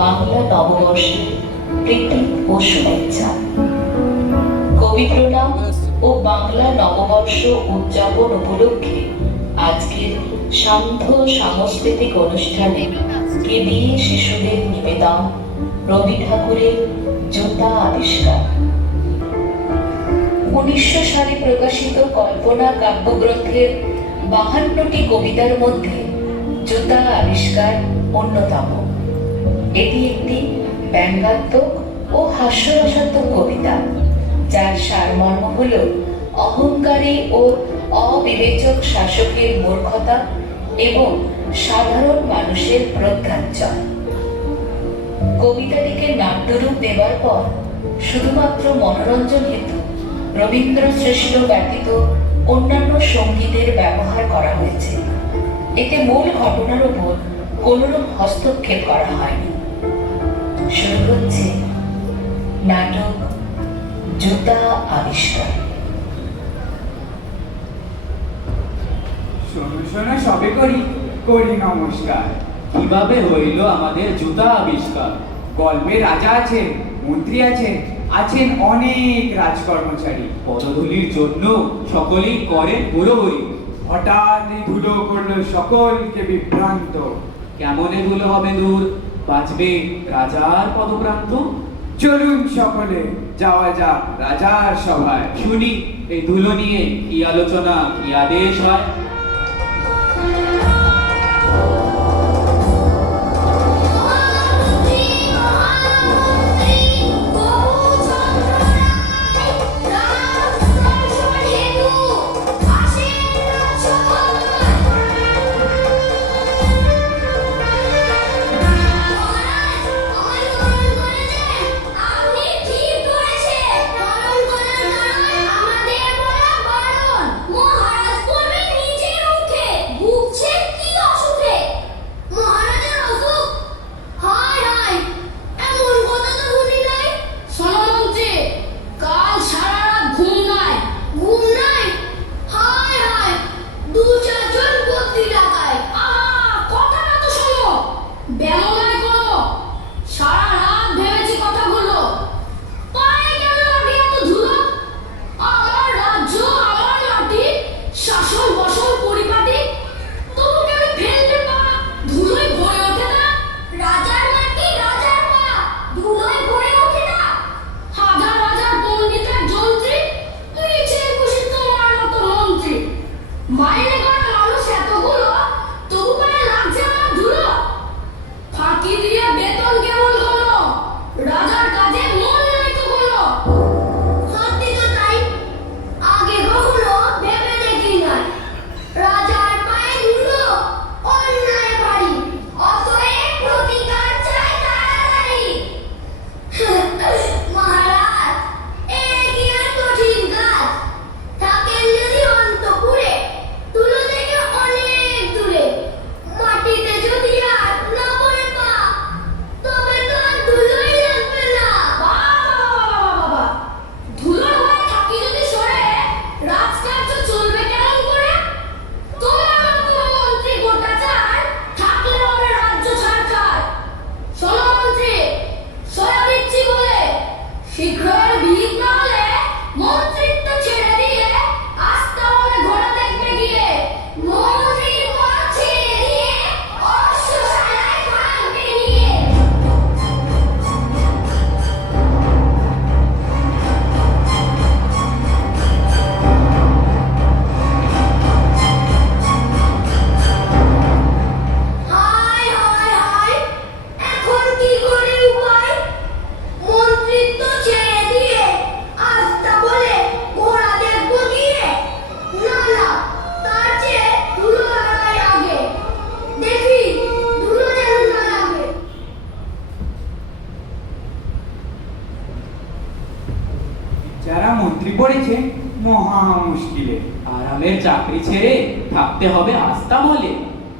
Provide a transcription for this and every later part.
বাংলা নববর্ষের প্রীতি ও শুভেচ্ছা। কবি প্রণাম ও বাংলা নববর্ষ উদযাপন উপলক্ষে আজকের শান্ত সাংস্কৃতিক অনুষ্ঠানে কেবি শিশুদের নিবেদন রবি ঠাকুরের জুতা আবিষ্কার। 1900 সালে প্রকাশিত কল্পনা কাব্যগ্রন্থের 52টি কবিতার মধ্যে জুতা আবিষ্কার অন্যতম। এটি একটি ব্যঙ্গাত্মক ও হাস্যরসাত্মক কবিতা, যার সারমর্ম হল অহংকারী ও অবিবেচক শাসকের মূর্খতা এবং সাধারণ মানুষের প্রত্যাঞ্চল। কবিতাটিকে নাট্যরূপ দেবার পর শুধুমাত্র মনোরঞ্জন হেতু রবীন্দ্র শ্রেষ্ঠ ব্যতীত অন্যান্য সঙ্গীতের ব্যবহার করা হয়েছে। এতে মূল ঘটনার উপর কোনরূপ হস্তক্ষেপ করা হয়নি। শুরু হচ্ছে নাটক জুতা আবিষ্কার। শোনো শোনো সবে করি নমস্কার। কিভাবে হইল আমাদের জুতা আবিষ্কার? গল্পে রাজা আছেন, মন্ত্রী আছেন, আছেন অনেক রাজকর্মচারী। পদধূলির জন্য সকলেই করেন হুড়োহুড়ি। হঠাৎ এই ধুলো করলো সকলকে বিভ্রান্ত। কেমনে ধুলো হবে দূর, বাঁচবে রাজার পদপ্রান্ত। চলুন সকলে যাওয়া যাক রাজার সভায়। শুনি এই ধুলো নিয়ে কি আলোচনা, কি আদেশ হয়। যারা মন্ত্রী পড়েছে মহা মুশকিলে। আরামের চাকরি ছেড়ে থাকতে হবে আস্থা বলে।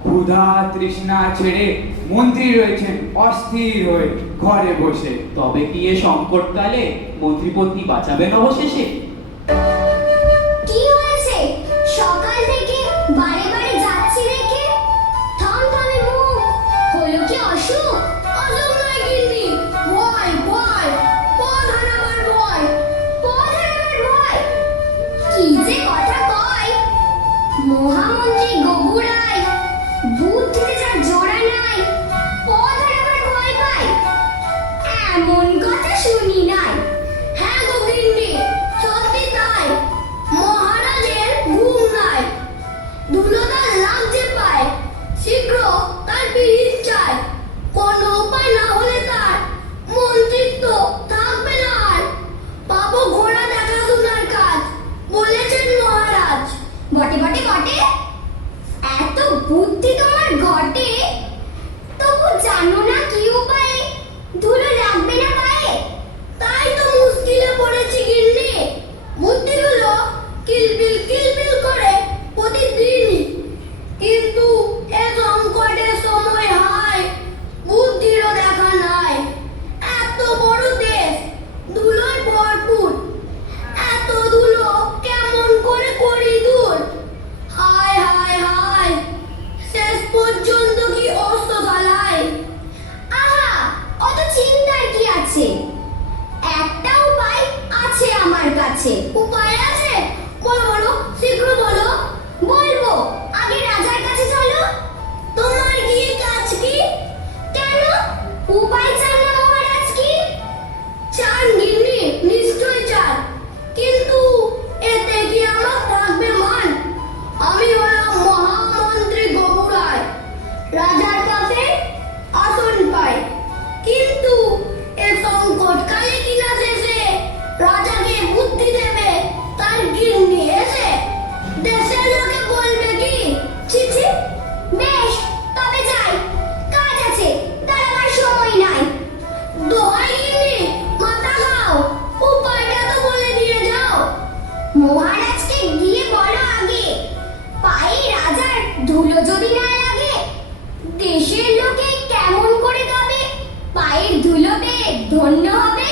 ক্ষুধা তৃষ্ণা ছেড়ে মন্ত্রী রয়েছেন অস্থির হয়ে ঘরে বসে। তবে কি এ সংকটকালে মন্ত্রীপত্নী বাঁচাবেন অবশেষে? কি হয়েছে? সকাল থেকে বারে বারে যাচ্ছি রেখে। থাম থামে মুখ। হলো কি অসুখ? অসুখ নয় উপায় চান না মহারাজ কি? চান গিন্নি, নিশ্চয় চান, কিন্তু এতে কি আমার থাকবে মান? আমি হলাম মহামন্ত্রী গবুরায়, রাজার কাছে আসন পাই, কিন্তু এ সংকটকালে কিনা শেষে রাজাকে বুদ্ধি দেবে তার গিন্নি এসে দেশের লোকে বলবে কি? ছি ছি। বেশ, তবে যাই, কাজ আছে, দাঁড়াবার সময় নাই। দোহাই গিন্নি, মাথা খাও, উপায়টা তো বলে দিয়ে যাও। মহারাজকে গিয়ে বলো আগে, পায়ে রাজার ধুলো যদি না লাগে, দেশের লোকে কেমন করে তবে পায়ের ধুলোতে ধন্য হবে?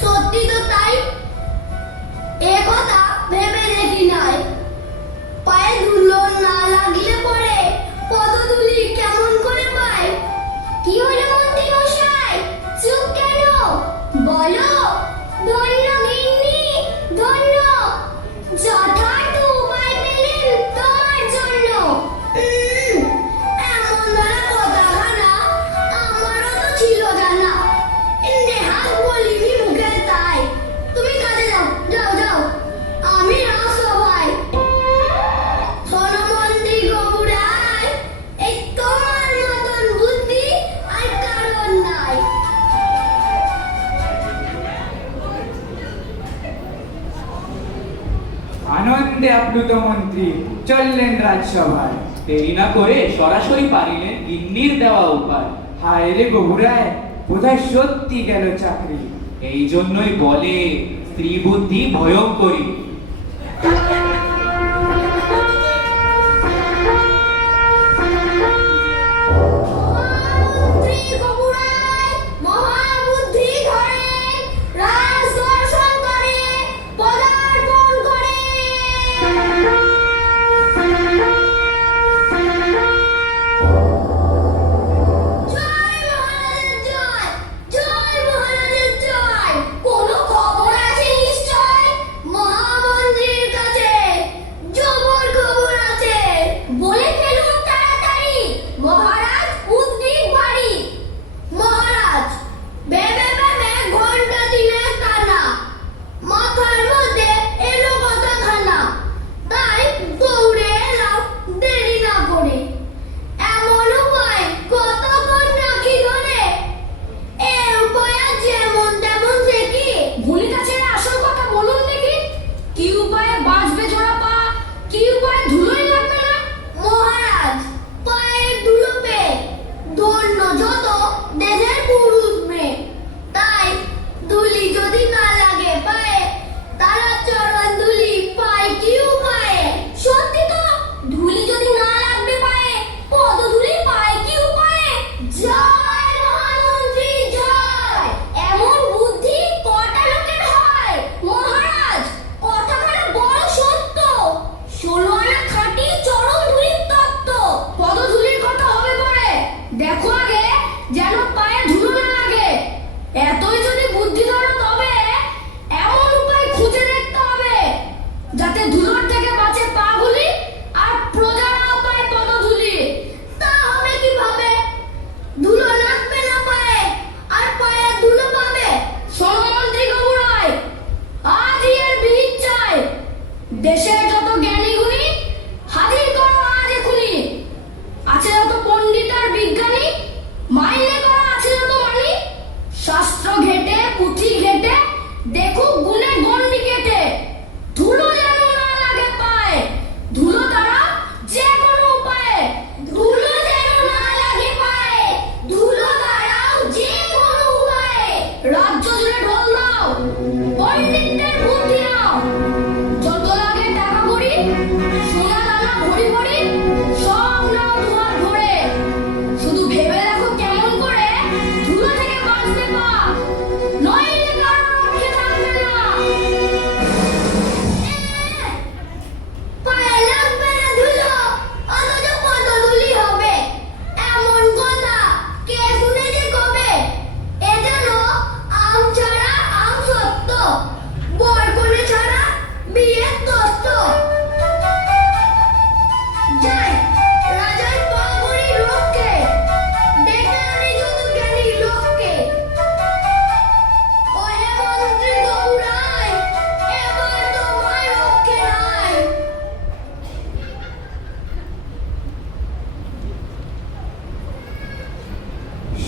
সত্যি তো তাই, এ কথা ভেবে দেখি নাই। পায়ে ধুলো না লাগলে পরে পদধূলি কেমন করে পায়? কি হলো মন্ত্রী মশাই, চুপ কেন? বলো। ধন্য গিন্নি, ধন্য, যথার্থ উপায় পেলেন তোমার জন্য। এমন ধরা কথাখানা আমারও তো ছিল জানা, নেহাত বলিনি মুখে তাই। তুমি কাজে যাও, যাও যাও, আমি রাজসভায়। শোনো মন্ত্রী গবুরায়, এই তোমার মতন বুদ্ধি আর কারণ নাই। আনন্দে আপ্লুত মন্ত্রী চললেন রাজসভায়। দেরি না করে সরাসরি পারিলেন গিন্নির দেওয়া উপায়। হায় রে গবুরায়, বোধহয় সত্যি গেল চাকরি। এই জন্যই বলে স্ত্রী বুদ্ধি ভয়ঙ্করী। মহামন্ত্রী গবুরায় মহাবুদ্ধি ধরেন, রাজ দর্শন করে পদার্পণ করে। জয় মহারাজের জয়, জয় মহারাজের জয়। কোনো খবর আছে নিশ্চয় মহামন্ত্রীর কাছে?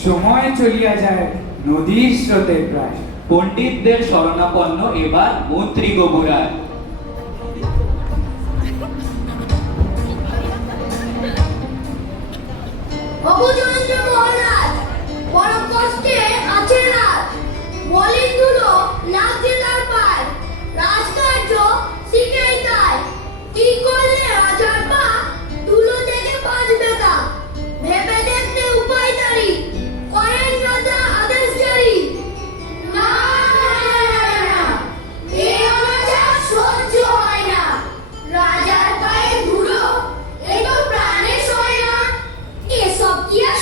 সময় চলিয়া যায় নদীর স্রোতে প্রায়। পণ্ডিতদের শরণাপন্ন এবার মন্ত্রী গবুরায়। অবুচন্দ্র মহারাজ বড় কষ্টে আছেন আজ। মলিনগুলো লাগছে তার পায়, রাজকার্য শিখেই তাই। কি করলে রাজার পা ধুলো থেকে বাঁচবে তা ভেবে দেখতে উপায় তারি, করেন রাজা আদেশ জারি। না না না না, এই অনাচার সহ্য হয় না। রাজার পায়ে ধুলো এ তো প্রাণে সয় না। এসব কি আর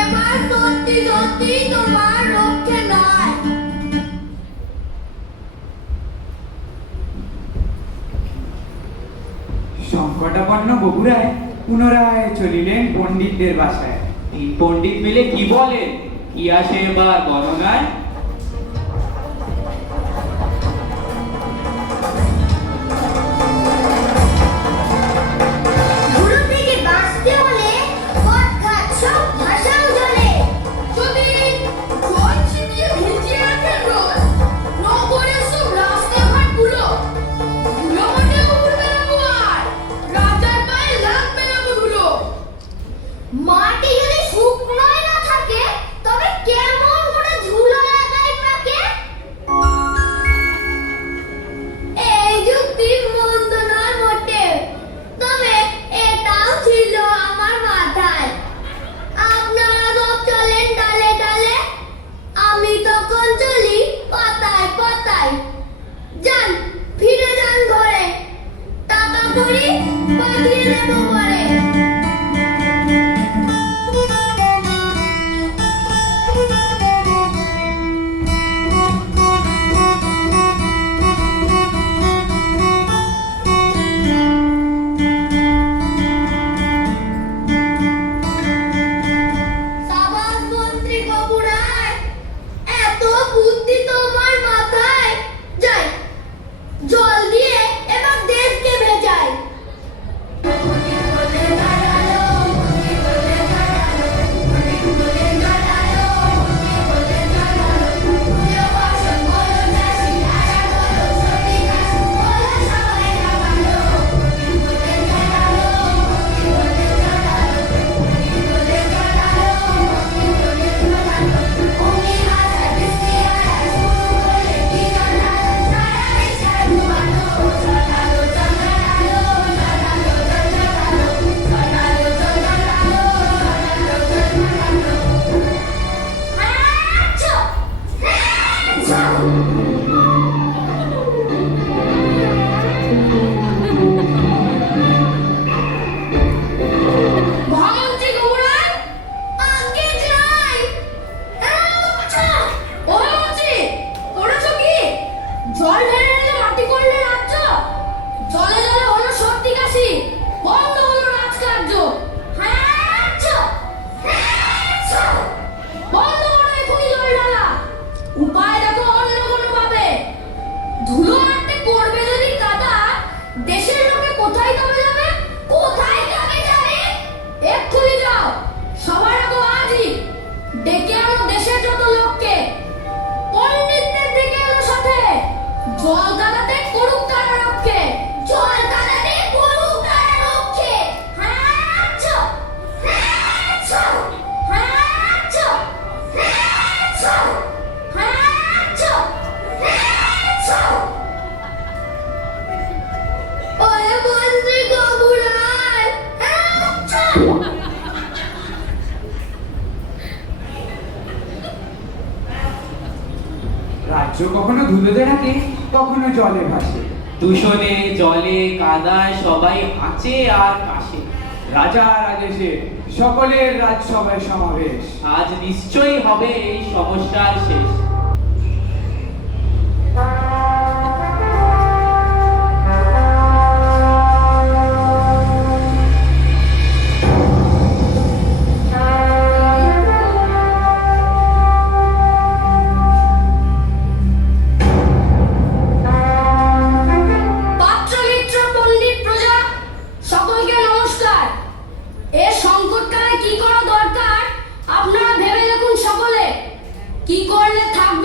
এবার সত্যি সত্যি তোমার রক্ষে নয়। সংকটাপন্ন বগুড়ায় পুনরায় চলিলেন পণ্ডিতদের বাসায়। তিন পণ্ডিত মিলে কি বলে, কি আসে এবার গণনায়? ধুলো থেকে বাঁচতে হলে পথঘাট সব ভাষাও জলে। যদি জল ছিটিয়ে ভিজিয়ে রাখেন রোজ, নগরের সব রাস্তাঘাটগুলো ধুলো মাঠে উড়বে না গো আর, রাজার পায়ে লাগবে না গো ধুলো। মাটি যদি শুকনোই না থাকে তবে কেমন করে ধুলো লাগাই পাকে? এই যুক্তি মন্দ নয় মোটে, তবে এটাও ছিল আমার মাথায়। আপনারা সব চলেন ডালে ডালে, আমি তখন চলি পাতায় পাতায়। যান, ফিরে যান ঘরে, টাকা করি পাঠিয়ে দেবো পরে। সাবাস মন্ত্রী বাবুরায়, এত বুদ্ধি তোমার মাথায়। যাই, জল দিয়ে এবার দেশকে ভেজাই। মহামন্ত্রী গৌরায়, আগে যাই। আচ্ছা, ও মহামন্ত্রী, করেছো কি? জল ঢেলে ঢেলে মাটি করলে রাজ্য, জলে জলে হলো সর্দি কাশি, বন্ধ হলো রাজকার্য। আচ্ছা, আচ্ছা, বন্ধ করো এখনই জল ঢালা। উপায় দেখো অন্য কোনো পাবে। ধুলো মারতে করবে যদি কাদা, দেশের লোকে কোথায় তবে যাবে? কোথায় যাবে যাবে? এক্ষুনি যাও, সবার আগে আজই ডেকে আনো দেশের যত লোককে, পণ্ডিতদের ডেকে আনো সাথে। জল কাদাতে করুক তারা রক্ষে, জল কাদাতে করুক তারা রক্ষে। আচ্ছা, আচ্ছা, আচ্ছা, আচ্ছা, আচ্ছা, আচ্ছা। ওরে মন্ত্রী বাবুরায়, আচ্ছা। রাজ্য কখনো ধুলোতে থাকে, কখনো জলে ভাসে। দূষণে জলে কাদায় সবাই আছে আর কাশে। রাজার আদেশে সকলের রাজসভায় সমাবেশ। আজ নিশ্চয়ই হবে এই সমস্যার শেষ। পাত্র মিত্র পণ্ডিত প্রজা সকলকে নমস্কার। এ সংকটকালে কি করা দরকার আপনারা ভেবে দেখুন সকলে। কি করলে থাকবে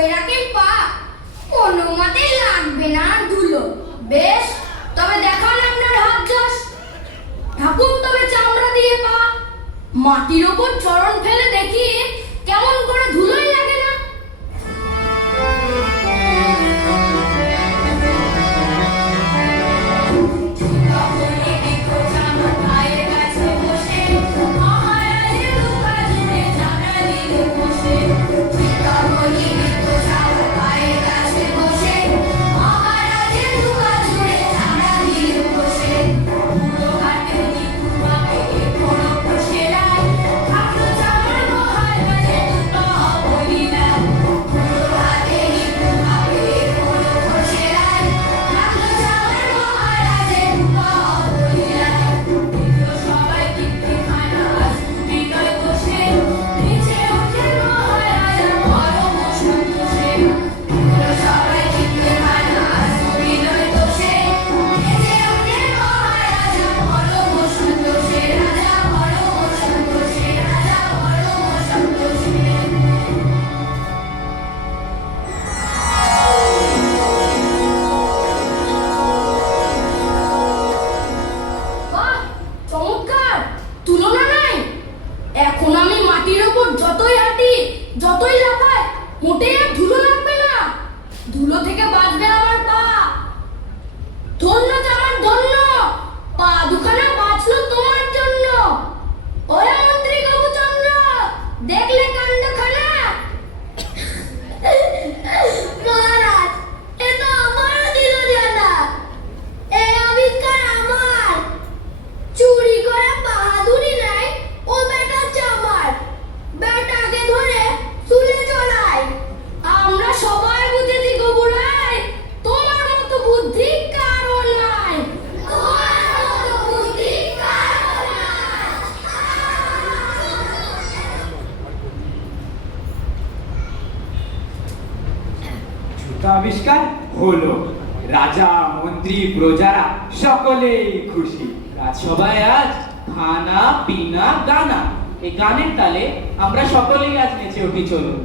ধরে রাখেন পা, কোনো মতে লাগবে না আর ধুলো। বেশ, তবে দেখান আপনার হাত যশ। ঢাকুন তবে চামড়া দিয়ে পা, মাটির ওপর চরণ ফেলে দেখি কেমন করে ধুলোই লাগে না। বাহ, চমৎকার, তুলনা নাই। এখন আমি মাটির ওপর যতই হাঁটি, যতই লাফাই, মোটেই আর ধুলো লাগবে না। ধুলো থেকে বাঁচবে আমার পা। ধন্য আমার ধন্য, পা দুখানা বাঁচলো তোমার জন্য। ওরে মন্ত্রী গৌচন্দ্র, দেখলে কাণ্ডখানা? মহারাজ, এ তো আমারও দিল জানা। এই আবিষ্কার আমার। চুরি করে বাহাদুরি নাই, ও বেটা চামার। বেটাকে ধরে শুলে চড়াই। আমরা সবাই বুঝেছি গোবরাই, তোমার মতো বুদ্ধি কারো নাই। তোমার মতো বুদ্ধি কারো নাই। জুতো আবিষ্কার হলো, রাজা মন্ত্রী প্রজারা সকলেই খুশি। রাজসভায় আজ খানা পিনা গানা, এই গানের তালে আমরা সকলেই আজ নেচে উঠি। চলুন।